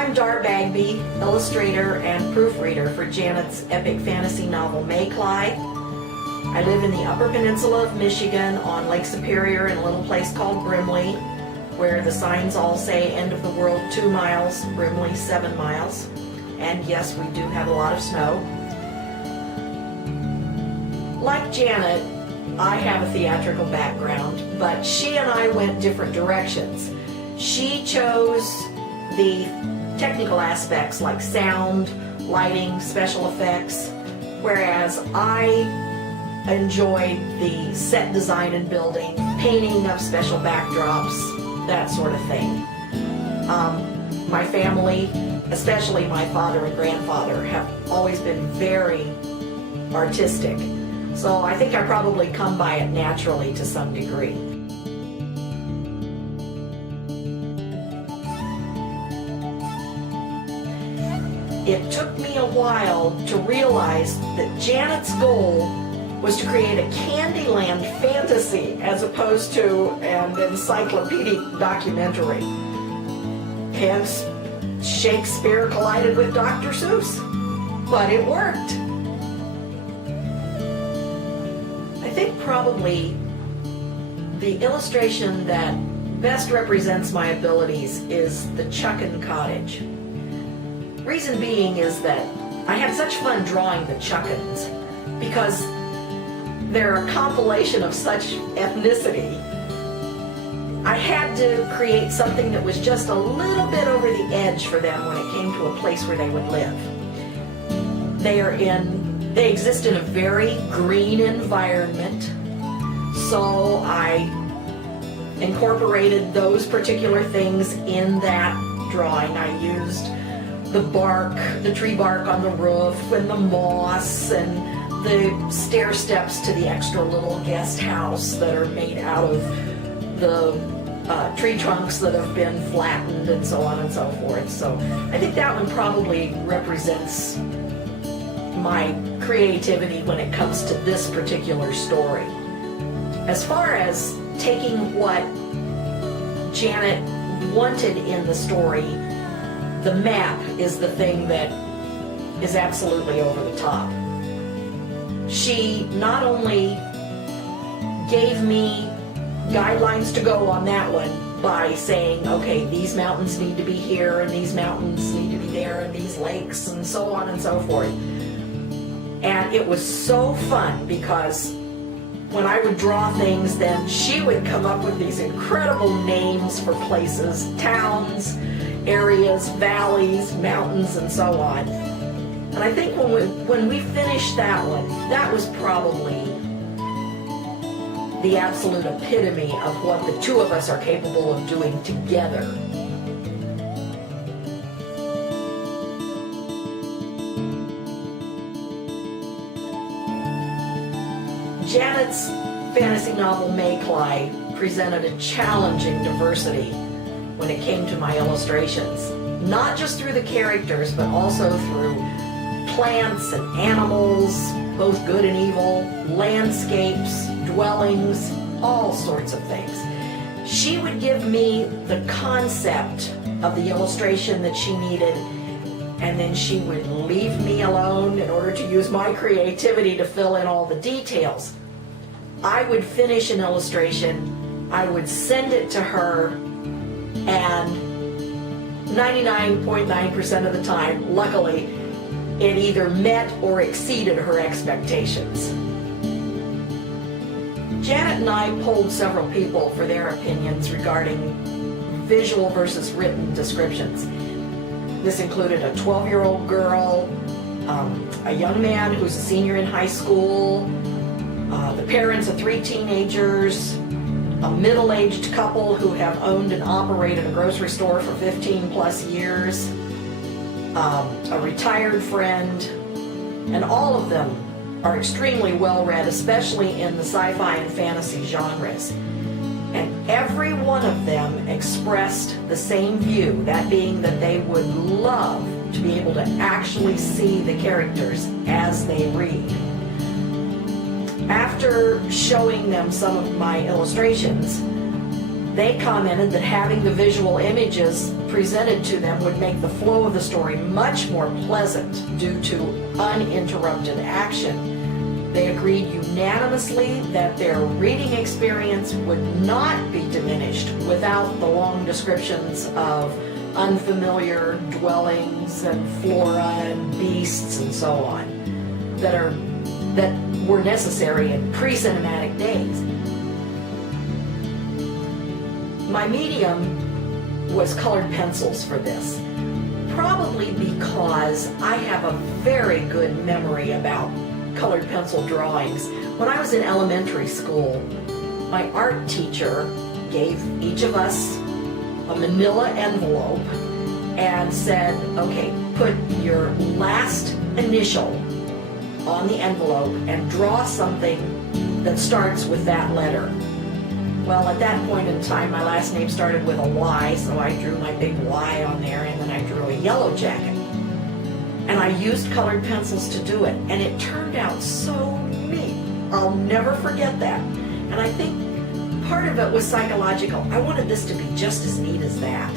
I'm Dar Bagby, illustrator and proofreader for Janet's epic fantasy novel Maycly. I live in the Upper Peninsula of Michigan on Lake Superior in a little place called Brimley, where the signs all say end of the world 2 miles, Brimley 7 miles. And yes, we do have a lot of snow. Like Janet, I have a theatrical background, but she and I went different directions. She chose the technical aspects like sound, lighting, special effects, whereas I enjoyed the set design and building, painting of special backdrops, that sort of thing. My family, especially my father and grandfather, have always been very artistic, so I think I probably come by it naturally to some degree. It took me a while to realize that Janet's goal was to create a Candyland fantasy as opposed to an encyclopedic documentary. Hence, Shakespeare collided with Dr. Seuss, but it worked. I think probably the illustration that best represents my abilities is the Chuckin' Cottage. Reason being is that I had such fun drawing the Chuckins because they're a compilation of such ethnicity. I had to create something that was just a little bit over the edge for them when it came to a place where they would live. They exist in a very green environment, so I incorporated those particular things in that drawing. I used the bark, the tree bark on the roof, and the moss, and the stair steps to the extra little guest house that are made out of the tree trunks that have been flattened, and so on and so forth. So I think that one probably represents my creativity when it comes to this particular story. As far as taking what Janet wanted in the story, the map is the thing that is absolutely over the top. She not only gave me guidelines to go on that one by saying, okay, these mountains need to be here, and these mountains need to be there, and these lakes, and so on and so forth. And it was so fun because when I would draw things, then she would come up with these incredible names for places, towns, areas, valleys, mountains, and so on. And I think when we finished that one, that was probably the absolute epitome of what the two of us are capable of doing together. Janet's fantasy novel Maycly presented a challenging diversity when it came to my illustrations, not just through the characters, but also through plants and animals, both good and evil, landscapes, dwellings, all sorts of things. She would give me the concept of the illustration that she needed, and then she would leave me alone in order to use my creativity to fill in all the details. I would finish an illustration, I would send it to her, and 99.9% of the time, luckily, it either met or exceeded her expectations. Janet and I polled several people for their opinions regarding visual versus written descriptions. This included a 12-year-old girl, a young man who's a senior in high school, the parents of 3 teenagers, a middle-aged couple who have owned and operated a grocery store for 15 plus years, a retired friend, and all of them are extremely well-read, especially in the sci-fi and fantasy genres. And every one of them expressed the same view, that being that they would love to be able to actually see the characters as they read. After showing them some of my illustrations, They commented that having the visual images presented to them would make the flow of the story much more pleasant due to uninterrupted action. They agreed unanimously that their reading experience would not be diminished without the long descriptions of unfamiliar dwellings and flora and beasts and so on that were necessary in pre-cinematic days. My medium was colored pencils for this, probably because I have a very good memory about colored pencil drawings. When I was in elementary school, my art teacher gave each of us a manila envelope and said, okay, put your last initial on the envelope and draw something that starts with that letter. Well, at that point in time, my last name started with a Y, so I drew my big Y on there, and then I drew a yellow jacket. And I used colored pencils to do it, and it turned out so neat. I'll never forget that. And I think part of it was psychological. I wanted this to be just as neat as that.